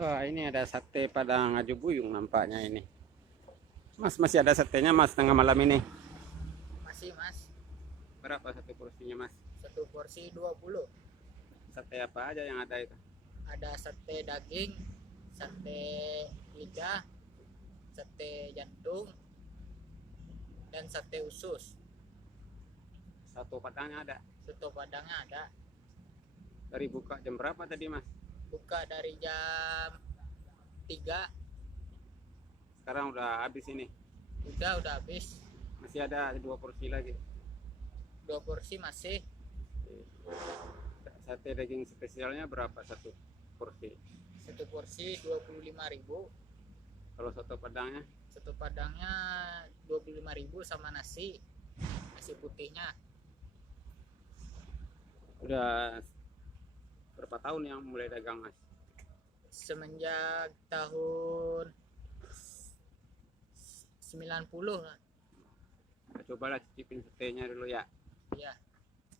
Wah, ini ada sate Padang Aju Buyung nampaknya ini. Mas, masih ada satenya Mas tengah malam ini. Masih mas, Berapa satu porsinya Mas? satu porsi 20. Sate apa aja yang ada itu? Ada sate daging, sate lidah, sate jantung, dan sate usus. Satu Padangnya ada. Soto padangnya ada. Dari buka jam berapa tadi Mas? Buka dari jam 3. Sekarang udah habis ini. Udah habis. Masih ada dua porsi lagi. 2 porsi masih. Sate daging spesialnya berapa satu porsi? Satu porsi 25.000. Kalau soto Padangnya Soto padangnya 25.000 sama nasi. Nasi putihnya. udah berapa tahun yang mulai dagang Mas? Semenjak tahun 90 lah. Cobalah cicipin satenya dulu ya. Ya.